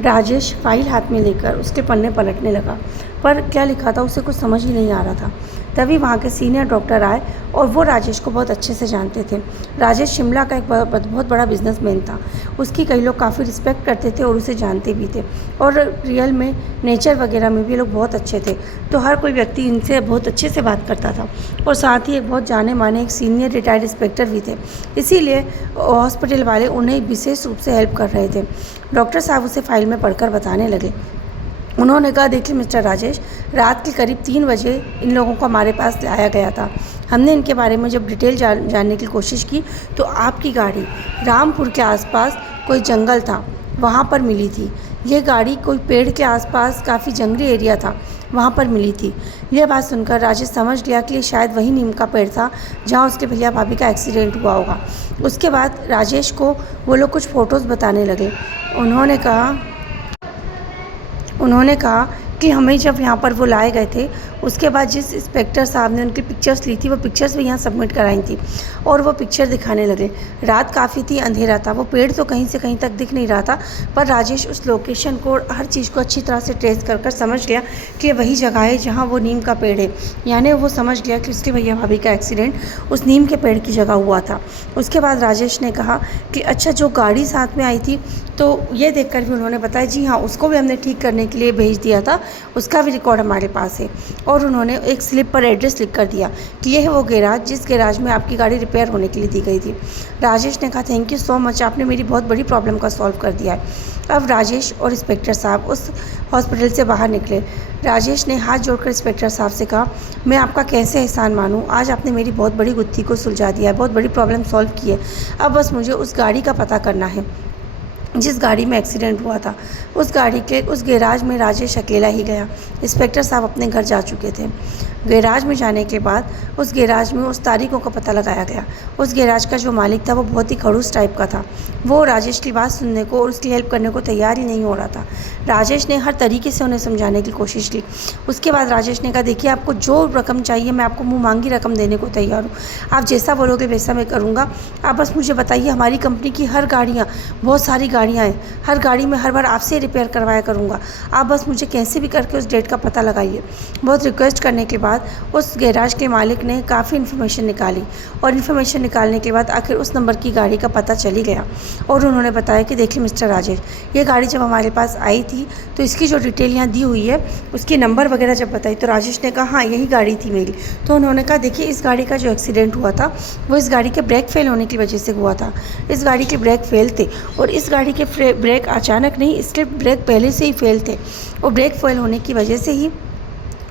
Rajesh file हाथ में लेकर उसके पन्ने पलटने लगा, पर क्या लिखा था उसे कुछ समझ ही नहीं आ रहा था। तभी वहाँ के सीनियर डॉक्टर आए और वो राजेश को बहुत अच्छे से जानते थे। राजेश शिमला का एक बहुत बड़ा बिजनेसमैन था। उसकी कई लोग काफ़ी रिस्पेक्ट करते थे और उसे जानते भी थे, और रियल में नेचर वगैरह में भी लोग बहुत अच्छे थे। तो हर कोई व्यक्ति इनसे बहुत अच्छे से बात करता था, और साथ ही एक बहुत जाने माने एक सीनियर रिटायर्ड इंस्पेक्टर भी थे। इसीलिए हॉस्पिटल वाले उन्हें विशेष रूप से हेल्प कर रहे थे। डॉक्टर साहब उसे फाइल में पढ़कर बताने लगे। उन्होंने कहा, देखिए मिस्टर राजेश, रात के करीब 3 बजे इन लोगों को हमारे पास लाया गया था। हमने इनके बारे में जब डिटेल जानने की कोशिश की तो आपकी गाड़ी रामपुर के आसपास कोई जंगल था, वहाँ पर मिली थी। ये गाड़ी कोई पेड़ के आसपास काफ़ी जंगली एरिया था, वहाँ पर मिली थी। यह बात सुनकर राजेश समझ गया कि ये शायद वही नीम का पेड़ था जहाँ उसके भैया भाभी का एक्सीडेंट हुआ होगा। उसके बाद राजेश को वो लोग कुछ फ़ोटोज़ बताने लगे। उन्होंने कहा कि हमें जब यहाँ पर वो लाए गए थे, उसके बाद जिस इंस्पेक्टर साहब ने उनकी पिक्चर्स ली थी, वो पिक्चर्स भी यहाँ सबमिट कराई थी, और वो पिक्चर दिखाने लगे। रात काफ़ी थी, अंधेरा था, वो पेड़ तो कहीं से कहीं तक दिख नहीं रहा था, पर राजेश उस लोकेशन को और हर चीज़ को अच्छी तरह से ट्रेस कर समझ गया कि ये वही जगह है जहाँ वो नीम का पेड़ है। यानी वो समझ गया कि उसके भैया भाभी का एक्सीडेंट उस नीम के पेड़ की जगह हुआ था। उसके बाद राजेश ने कहा कि अच्छा, जो गाड़ी साथ में आई थी, तो ये देखकर भी उन्होंने बताया, जी हाँ, उसको भी हमने ठीक करने के लिए भेज दिया था, उसका भी रिकॉर्ड हमारे पास है। और उन्होंने एक स्लिप पर एड्रेस लिख कर दिया कि यह है वो गैराज जिस गैराज में आपकी गाड़ी रिपेयर होने के लिए दी गई थी। राजेश ने कहा, थैंक यू सो मच, आपने मेरी बहुत बड़ी प्रॉब्लम का सॉल्व कर दिया है। अब राजेश और इंस्पेक्टर साहब उस हॉस्पिटल से बाहर निकले। राजेश ने हाथ जोड़कर इंस्पेक्टर साहब से कहा, मैं आपका कैसे एहसान मानूं, आज आपने मेरी बहुत बड़ी गुत्थी को सुलझा दिया है, बहुत बड़ी प्रॉब्लम सॉल्व की है। अब बस मुझे उस गाड़ी का पता करना है जिस गाड़ी में एक्सीडेंट हुआ था। उस गाड़ी के उस गैराज में राजेश अकेला ही गया। इंस्पेक्टर साहब अपने घर जा चुके थे। गैराज में जाने के बाद उस गैराज में उस तारीखों का पता लगाया गया। उस गैराज का जो मालिक था वो बहुत ही खड़ूस टाइप का था। वो राजेश की बात सुनने को और उसकी हेल्प करने को तैयार ही नहीं हो रहा था। राजेश ने हर तरीके से उन्हें समझाने की कोशिश की। उसके बाद राजेश ने कहा, देखिए, आपको जो रकम चाहिए मैं आपको मुँह मांगी रकम देने को तैयार हूँ। आप जैसा बोलोगे वैसा मैं करूँगा। आप बस मुझे बताइए, हमारी कंपनी की हर गाड़ियाँ, बहुत सारी गाड़ियाँ हैं, हर गाड़ी में हर बार आपसे रिपेयर करवाया करूँगा। आप बस मुझे कैसे भी करके उस डेट का पता लगाइए। बहुत रिक्वेस्ट करने के बाद उस गैराज के मालिक ने काफ़ी इन्फॉर्मेशन निकाली, और इन्फॉर्मेशन निकालने के बाद आखिर उस नंबर की गाड़ी का पता चली गया। और उन्होंने बताया कि देखिए मिस्टर राजेश, ये गाड़ी जब हमारे पास आई थी तो इसकी जो डिटेल यहाँ दी हुई है, उसकी नंबर वगैरह जब बताई तो राजेश ने कहा, हाँ, यही गाड़ी थी मेरी। तो उन्होंने कहा, देखिए, इस गाड़ी का जो एक्सीडेंट हुआ था वो इस गाड़ी के ब्रेक फेल होने की वजह से हुआ था। इस गाड़ी के ब्रेक फेल थे, और इस गाड़ी के ब्रेक अचानक नहीं, इसके ब्रेक पहले से ही फेल थे, और ब्रेक फेल होने की वजह से ही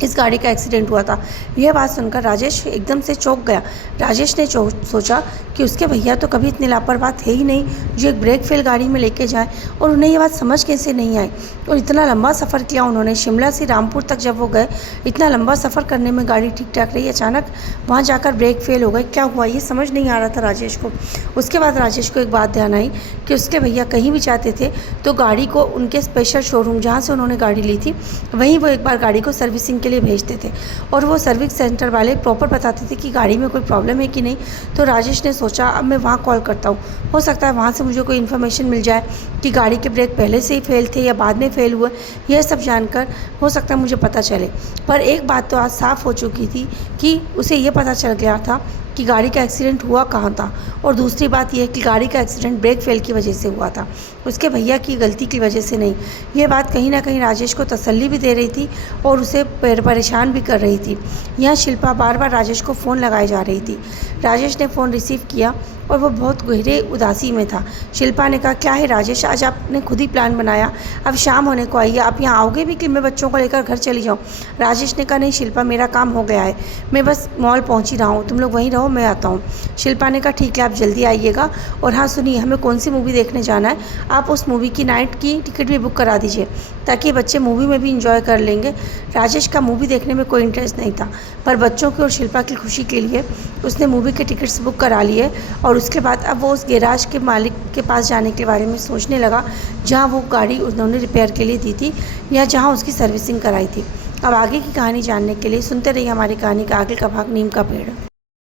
इस गाड़ी का एक्सीडेंट हुआ था। यह बात सुनकर राजेश एकदम से चौंक गया। राजेश ने सोचा कि उसके भैया तो कभी इतने लापरवाह थे ही नहीं जो एक ब्रेक फेल गाड़ी में लेके जाए, और उन्हें ये बात समझ कैसे नहीं आई। और इतना लंबा सफ़र किया उन्होंने, शिमला से रामपुर तक जब वो गए, इतना लंबा सफ़र करने में गाड़ी ठीक ठाक रही, अचानक वहाँ जाकर ब्रेक फेल हो गए, क्या हुआ ये समझ नहीं आ रहा था राजेश को। उसके बाद राजेश को एक बात ध्यान आई कि उसके भैया कहीं भी जाते थे तो गाड़ी को उनके स्पेशल शोरूम जहाँ से उन्होंने गाड़ी ली थी, वहीं वो एक बार गाड़ी को सर्विसिंग के लिए भेजते थे, और वो सर्विस सेंटर वाले प्रॉपर बताते थे कि गाड़ी में कोई प्रॉब्लम है कि नहीं। तो राजेश ने सोचा, अब मैं वहाँ कॉल करता हूँ, हो सकता है वहाँ से मुझे कोई इन्फॉर्मेशन मिल जाए कि गाड़ी के ब्रेक पहले से ही फेल थे या बाद में फेल हुए। यह सब जानकर हो सकता है मुझे पता चले। पर एक बात तो आज साफ़ हो चुकी थी कि उसे ये पता चल गया था कि गाड़ी का एक्सीडेंट हुआ कहाँ था, और दूसरी बात यह कि गाड़ी का एक्सीडेंट ब्रेक फेल की वजह से हुआ था, उसके भैया की गलती की वजह से नहीं। ये बात कहीं ना कहीं राजेश को तसल्ली भी दे रही थी और उसे परेशान भी कर रही थी। यहाँ शिल्पा बार बार राजेश को फ़ोन लगाई जा रही थी। राजेश ने फ़ोन रिसीव किया और वो बहुत गहरे उदासी में था। शिल्पा ने कहा, क्या है राजेश, आज आपने खुद ही प्लान बनाया, अब शाम होने को आई है, आप यहाँ आओगे भी कि मैं बच्चों को लेकर घर चली जाऊँ? राजेश ने कहा, नहीं शिल्पा, मेरा काम हो गया है, मैं बस मॉल पहुँच ही रहा हूँ, तुम लोग वहीं रहो, मैं आता हूँ। शिल्पा ने कहा, ठीक है, आप जल्दी आइएगा। और हाँ सुनिए, हमें कौन सी मूवी देखने जाना है, आप उस मूवी की नाइट की टिकट भी बुक करा दीजिए ताकि बच्चे मूवी में भी इंजॉय कर लेंगे। राजेश का मूवी देखने में कोई इंटरेस्ट नहीं था, पर बच्चों की और शिल्पा की खुशी के लिए उसने मूवी के टिकट्स बुक करा लिए। और उसके बाद अब वो उस गैराज के मालिक के पास जाने के बारे में सोचने लगा जहाँ वो गाड़ी उन्होंने रिपेयर के लिए दी थी या जहाँ उसकी सर्विसिंग कराई थी। अब आगे की कहानी जानने के लिए सुनते रहिए हमारी कहानी का आगे का भाग, नीम का पेड़।